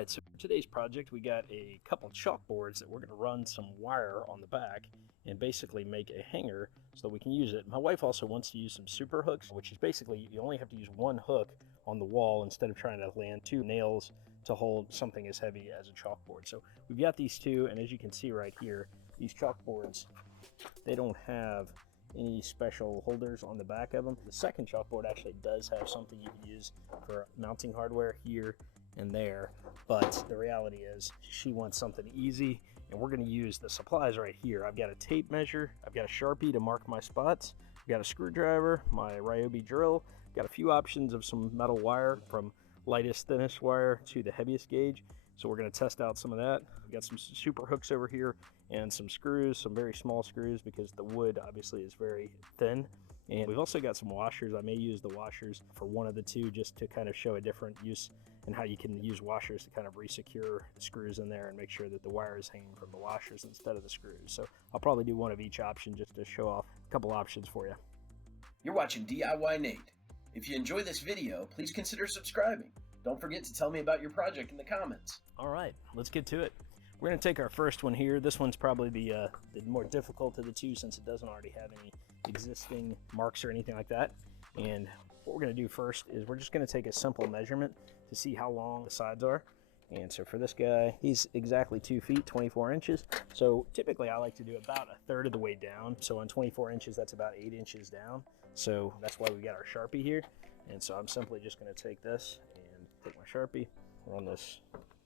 Alright, so for today's project we got a couple chalkboards that we're going to run some wire on the back and basically make a hanger so that we can use it. My wife also wants to use some super hooks, which is basically you only have to use one hook on the wall instead of trying to land two nails to hold something as heavy as a chalkboard. So we've got these two, and as you can see right here, these chalkboards, they don't have any special holders on the back of them. The second chalkboard actually does have something you can use for mounting hardware here and there, but the reality is she wants something easy, and we're going to use the supplies right here. I've got a tape measure, I've got a Sharpie to mark my spots, I've got a screwdriver, my Ryobi drill, got a few options of some metal wire from lightest thinnest wire to the heaviest gauge. So we're going to test out some of that. We've got some super hooks over here and some screws, some very small screws because the wood obviously is very thin. And we've also got some washers. I may use the washers for one of the two just to kind of show a different use and how you can use washers to kind of re-secure the screws in there and make sure that the wire is hanging from the washers instead of the screws. So I'll probably do one of each option just to show off a couple options for you. You're watching DIYNate. If you enjoy this video, please consider subscribing. Don't forget to tell me about your project in the comments. All right, let's get to it. We're going to take our first one here. This one's probably the more difficult of the two since it doesn't already have any existing marks or anything like that. And what we're going to do first is we're just going to take a simple measurement to see how long the sides are. And so for this guy, he's exactly 2 feet, 24 inches. So typically I like to do about a third of the way down. So on 24 inches, that's about 8 inches down. So that's why we got our Sharpie here. And so I'm simply just going to take this and take my Sharpie, run this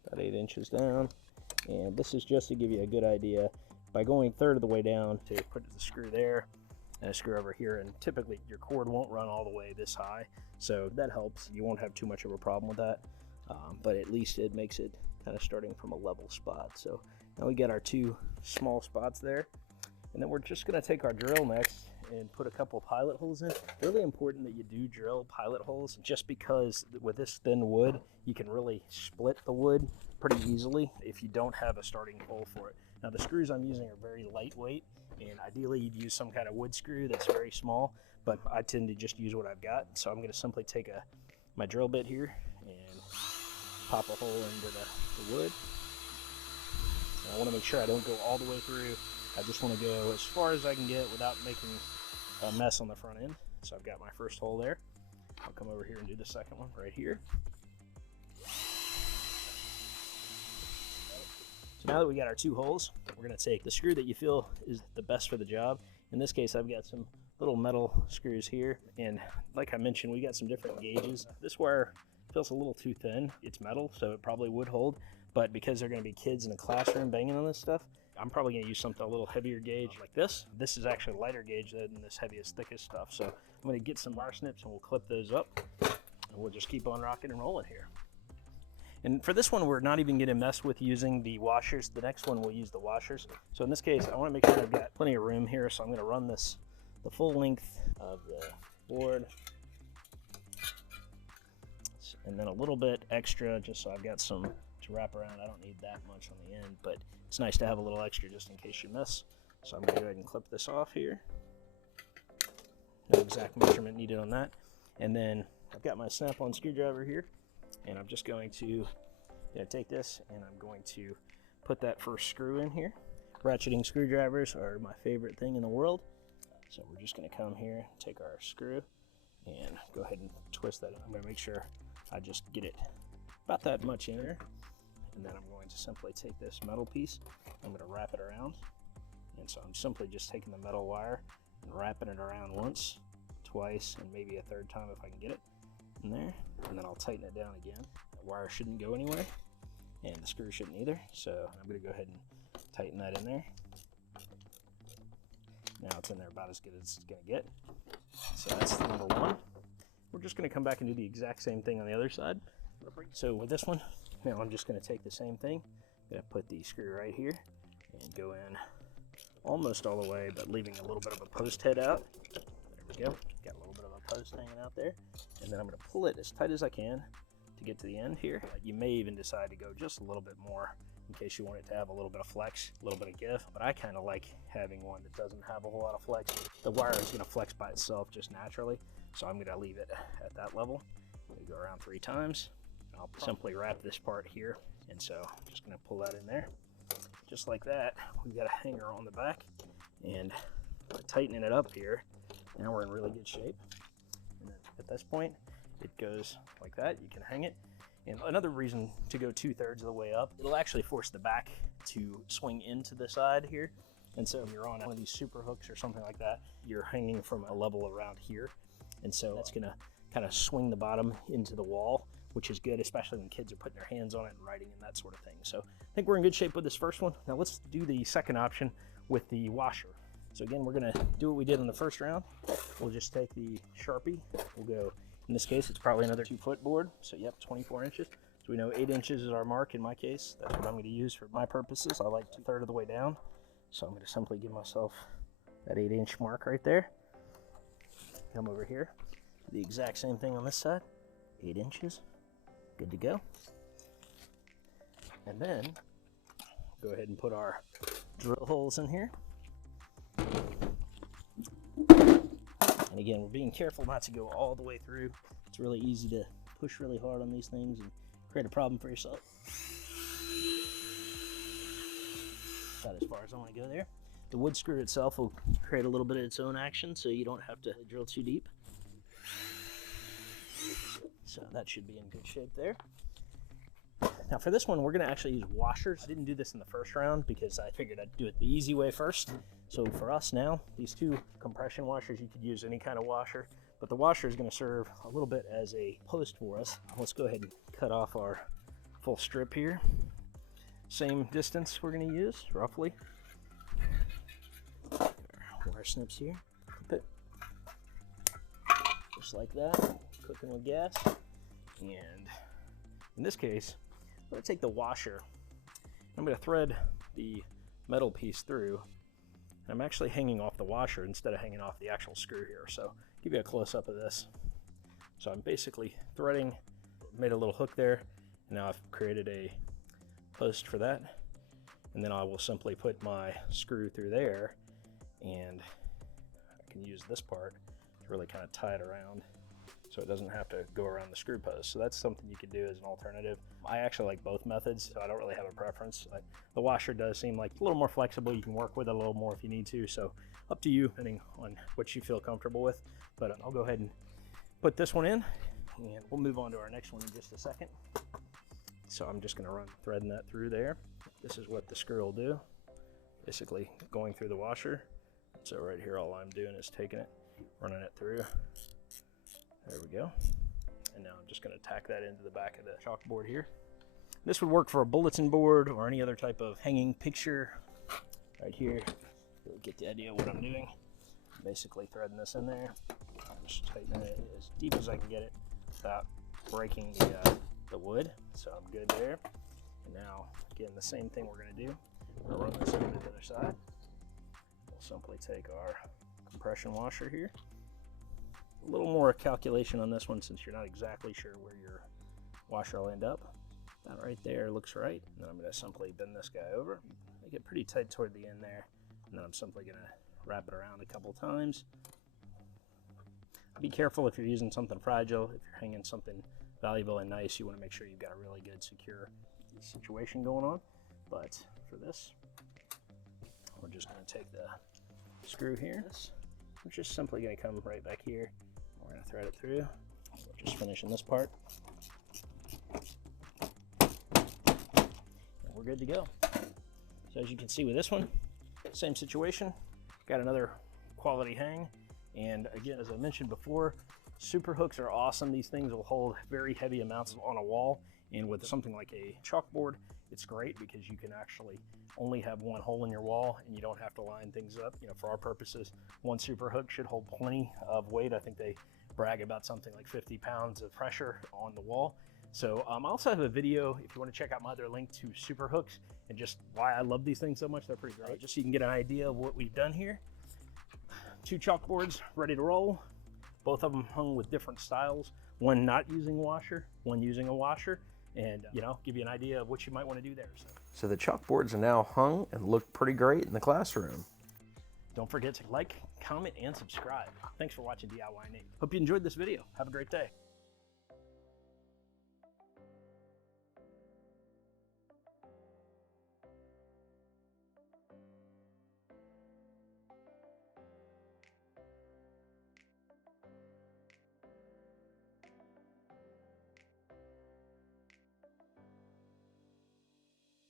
about 8 inches down. And this is just to give you a good idea. By going third of the way down to put the screw there and a screw over here, and typically your cord won't run all the way this high. So that helps. You won't have too much of a problem with that. But at least it makes it kind of starting from a level spot. So now we got our two small spots there. And then we're just going to take our drill next and put a couple pilot holes in. Really important that you do drill pilot holes, just because with this thin wood, you can really split the wood pretty easily if you don't have a starting hole for it. Now the screws I'm using are very lightweight, and ideally you'd use some kind of wood screw that's very small, but I tend to just use what I've got. So I'm going to simply take my drill bit here and pop a hole into the wood. And I want to make sure I don't go all the way through. I just want to go as far as I can get without making a mess on the front end. So I've got my first hole there. I'll come over here and do the second one right here. So now that we got our two holes, we're going to take the screw that you feel is the best for the job. In this case, I've got some little metal screws here. And like I mentioned, we got some different gauges. This wire feels a little too thin. It's metal, so it probably would hold. But because they're going to be kids in a classroom banging on this stuff, I'm probably going to use something a little heavier gauge like this. This is actually a lighter gauge than this heaviest, thickest stuff. So I'm going to get some wire snips and we'll clip those up. And we'll just keep on rocking and rolling here. And for this one, we're not even going to mess with using the washers. The next one, we'll use the washers. So in this case, I want to make sure I've got plenty of room here. So I'm going to run this the full length of the board. And then a little bit extra just so I've got some to wrap around. I don't need that much on the end, but it's nice to have a little extra just in case you miss. So I'm going to go ahead and clip this off here. No exact measurement needed on that. And then I've got my snap-on screwdriver here, and I'm just going to take this and I'm going to put that first screw in here. Ratcheting screwdrivers are my favorite thing in the world. So we're just going to come here, take our screw, and go ahead and twist that. I'm going to make sure I just get it about that much in there. And then I'm going to simply take this metal piece, I'm going to wrap it around. And so I'm simply just taking the metal wire and wrapping it around once, twice, and maybe a third time if I can get it in there. And then I'll tighten it down again. The wire shouldn't go anywhere, and the screw shouldn't either. So I'm going to go ahead and tighten that in there. Now it's in there about as good as it's going to get. So that's number one. We're just going to come back and do the exact same thing on the other side. So with this one, now I'm just going to take the same thing. I'm going to put the screw right here and go in almost all the way, but leaving a little bit of a post head out. There we go. Got a little bit of a post hanging out there. And then I'm going to pull it as tight as I can to get to the end here. You may even decide to go just a little bit more in case you want it to have a little bit of flex, a little bit of give. But I kind of like having one that doesn't have a whole lot of flex. The wire is going to flex by itself just naturally, so I'm going to leave it at that level. I'm going to go around 3 times. I'll simply wrap this part here, and so I'm just going to pull that in there. Just like that, we've got a hanger on the back, and by tightening it up here, now we're in really good shape. And then at this point, it goes like that. You can hang it. And another reason to go 2/3 of the way up, it'll actually force the back to swing into the side here. And so if you're on one of these super hooks or something like that, you're hanging from a level around here. And so that's gonna kind of swing the bottom into the wall, which is good, especially when kids are putting their hands on it and writing and that sort of thing. So I think we're in good shape with this first one. Now let's do the second option with the washer. So again, we're gonna do what we did in the first round. We'll just take the Sharpie. We'll go, in this case, it's probably another 2-foot board. So yep, 24 inches. So we know 8 inches is our mark in my case. That's what I'm gonna use for my purposes. I like 2/3 of the way down. So I'm gonna simply give myself that 8-inch mark right there. Come over here. The exact same thing on this side. 8 inches. Good to go. And then go ahead and put our drill holes in here. And again, we're being careful not to go all the way through. It's really easy to push really hard on these things and create a problem for yourself. About as far as I want to go there. The wood screw itself will create a little bit of its own action, so you don't have to drill too deep. So that should be in good shape there. Now for this one, we're gonna actually use washers. I didn't do this in the first round because I figured I'd do it the easy way first. So for us now, these 2 compression washers, you could use any kind of washer, but the washer is gonna serve a little bit as a post for us. Let's go ahead and cut off our full strip here. Same distance we're gonna use, roughly. Wire snips here, clip it. Just like that, cooking with gas. And in this case, I'm going to take the washer. I'm going to thread the metal piece through. I'm actually hanging off the washer instead of hanging off the actual screw here. So I'll give you a close-up of this. So I'm basically threading, made a little hook there, and now I've created a post for that. And then I will simply put my screw through there, and I can use this part to really kind of tie it around, so it doesn't have to go around the screw post. So that's something you could do as an alternative. I actually like both methods, so I don't really have a preference. The washer does seem like a little more flexible. You can work with it a little more if you need to, so up to you, depending on what you feel comfortable with. But I'll go ahead and put this one in, and we'll move on to our next one in just a second. So I'm just gonna run threading that through there. This is what the screw will do, basically going through the washer. So right here, all I'm doing is taking it, running it through. There we go. And now I'm just going to tack that into the back of the chalkboard here. This would work for a bulletin board or any other type of hanging picture. Right here, you'll get the idea of what I'm doing. Basically threading this in there. I'm just tightening it as deep as I can get it without breaking the wood. So I'm good there. And now, again, the same thing we're going to do. We're going to run this over to the other side. We'll simply take our compression washer here. A little more calculation on this one since you're not exactly sure where your washer will end up. That right there looks right. And then I'm going to simply bend this guy over, make it pretty tight toward the end there. And then I'm simply going to wrap it around a couple times. Be careful if you're using something fragile. If you're hanging something valuable and nice, you want to make sure you've got a really good, secure situation going on. But for this, we're just going to take the screw here. We're just simply going to come right back here. We're going to thread it through. We're just finishing this part. And we're good to go. So as you can see with this one, same situation. Got another quality hang. And again, as I mentioned before, super hooks are awesome. These things will hold very heavy amounts on a wall. And with something like a chalkboard, it's great because you can actually only have one hole in your wall and you don't have to line things up. You know, for our purposes, one super hook should hold plenty of weight. I think they brag about something like 50 pounds of pressure on the wall. So I also have a video if you want to check out my other link to super hooks and just why I love these things so much. They're pretty great. Just so you can get an idea of what we've done here. 2 chalkboards ready to roll. Both of them hung with different styles. One not using a washer, one using a washer. And, you know, give you an idea of what you might want to do there. So the chalkboards are now hung and look pretty great in the classroom. Don't forget to like, comment, and subscribe. Thanks for watching DIYNate. Hope you enjoyed this video. Have a great day.